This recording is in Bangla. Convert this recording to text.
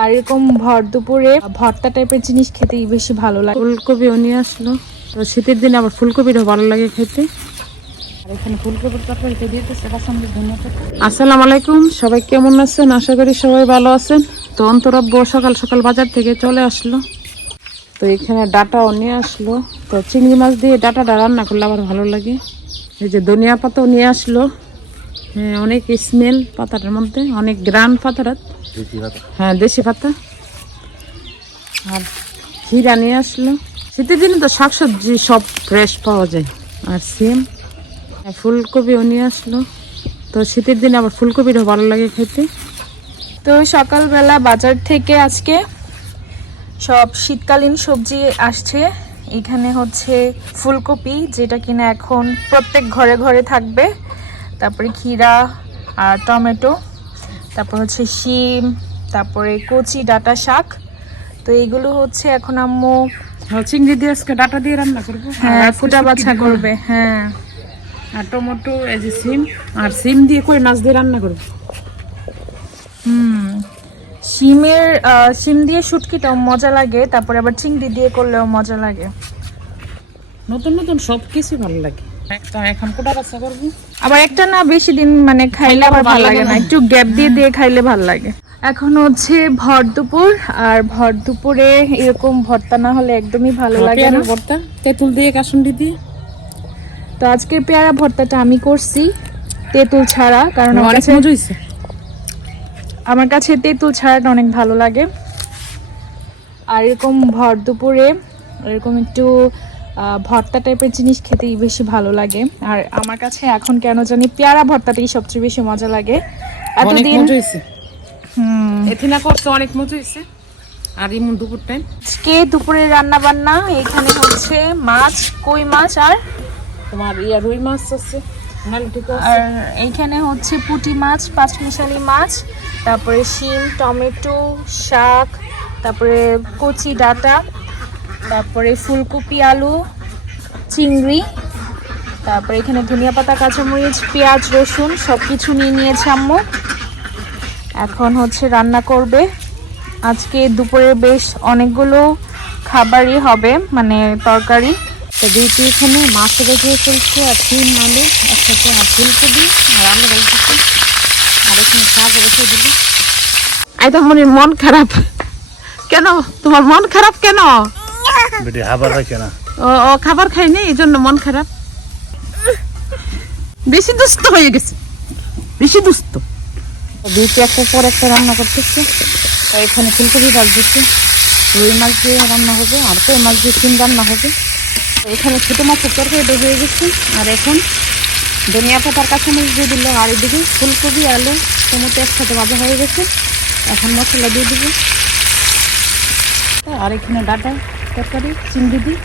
আর এরকম ভর দুপুরে ভর্তা টাইপের জিনিস খেতেই বেশি ভালো লাগে। ফুলকপিও নিয়ে আসলো। তো শীতের দিনে আবার ফুলকপিটাও ভালো লাগে খেতে। আসসালামু আলাইকুম সবাই কেমন আছেন? আশা করি সবাই ভালো আছেন। তো অন্তরব্য সকাল সকাল বাজার থেকে চলে আসলো। তো এখানে ডাটাও নিয়ে আসলো। তো চিংড়ি মাছ দিয়ে ডাটাটা রান্না করলে আবার ভালো লাগে। এই যে ধনিয়া পাতাও নিয়ে আসলো। হ্যাঁ অনেক স্মেল পাতাটার মধ্যে অনেক গ্রান পাতাটা হ্যাঁ দেশি পাতা। আর হিরা নিয়ে আসলো। শীতের দিনে তো শাকসবজি সব ফ্রেশ পাওয়া যায়। আর সিম আর ফুলকপিও নিয়ে আসলো। তো শীতের দিনে আবার ফুলকপিটাও ভালো লাগে খেতে। তো সকালবেলা বাজার থেকে আজকে সব শীতকালীন সবজি আসছে। এখানে হচ্ছে ফুলকপি যেটা কিনা এখন প্রত্যেক ঘরে ঘরে থাকবে। তারপরে ক্ষীরা আর টমেটো তারপর হচ্ছে শিম তারপরে কচি ডাটা শাক। তো এইগুলো হচ্ছে এখন আম্মু হ্যাঁ, চিংড়ি দিয়ে আজকে ডাটা দিয়ে রান্না করব। হ্যাঁ ফুটা বাছা করবে। হ্যাঁ। আর টমেটো এই যে সিম আর সিম দিয়ে কই মাছ দিয়ে রান্না করব? হুম আহ, শিম দিয়ে শুটকিটাও মজা লাগে তারপরে আবার চিংড়ি দিয়ে করলেও মজা লাগে। নতুন নতুন সব কিছু ভালো লাগে। একটা এখন কোটা বাচ্চা করব। আবার একটা না বেশি দিন মানে খাইলে আবার ভালো লাগে না। একটু গ্যাপ দিয়ে দিয়ে খাইলে ভালো লাগে। এখন হচ্ছে ভর দুপুর আর ভর দুপুরে এরকম ভর্তা না হলে একদমই ভালো লাগে না। ভর্তা তেঁতুল দিয়ে কাসুন্ডি দিয়ে। তো আজকে পেয়ারা ভর্তাটা আমি করছি তেঁতুল ছাড়া কারণ আমার কাছে মজা আমার কাছে তেঁতুল ছাড়াটা অনেক ভালো লাগে। আর এরকম ভর দুপুরে এরকম একটু ভর্তা টাইপের জিনিস খেতেই বেশি ভালো লাগে। আর আমার কাছে এখন কেন জানি পেয়ারা ভর্তাটাই সবচেয়ে বেশি মজা লাগে। এতদিন এথিনা করছে অনেক মজা হয়েছে আর ইমন দুপুর টাইম আজকে দুপুরে রান্না বান্না এখানে হচ্ছে মাছ কই মাছ আর তোমার ইয়া রুই মাছ আছে। আর এইখানে হচ্ছে পুঁটি মাছ পাঁচমিশালি মাছ তারপরে শিম টমেটো শাক তারপরে কচি ডাটা তারপরে ফুলকপি, আলু, চিংড়ি, তারপরে এখানে ধনিয়া পাতা, কাঁচামরিচ, পেঁয়াজ, রসুন সব কিছু নিয়ে নিয়েছে আম্মু। এখন হচ্ছে রান্না করবে। আজকে দুপুরে বেশ অনেকগুলো খাবারই হবে মানে তরকারি। দুইটি এখানে মাছ রেখে চলছে আর তিন আলু, একসাথে আর ফুলকপি, আর আলু রাখতেছে আর এখানে শাক রেখে দিলি। আই তো মনে মন খারাপ। কেন? তোমার মন খারাপ কেন? বেটি হাবার হয়েছে না ও ও খাবার খাইনি এই জন্য মন খারাপ। বেশি দুস্থ হয়ে গেছে। বেশি দুস্থ। দুইটি একটা পর একটা রান্না করতেছে। তো এখানে ফুলকপি ভাজতেছে রুই মাছ দিয়ে রান্না হবে আর কই মাছ দিয়ে সিম রান্না হবে। তো এখানে ছোটো মাছের তরকারি বের হয়ে গেছে। আর এখন ধনিয়া পাতার কাঁচামরিচ দিয়ে দিল। আর এদিকে ফুলকপি আলু টমেটো একসাথে ভাজা হয়ে গেছে। এখন মশলা দিয়ে দিব। আর এখানে ডাটা। তরকারি চিংড়ি দিই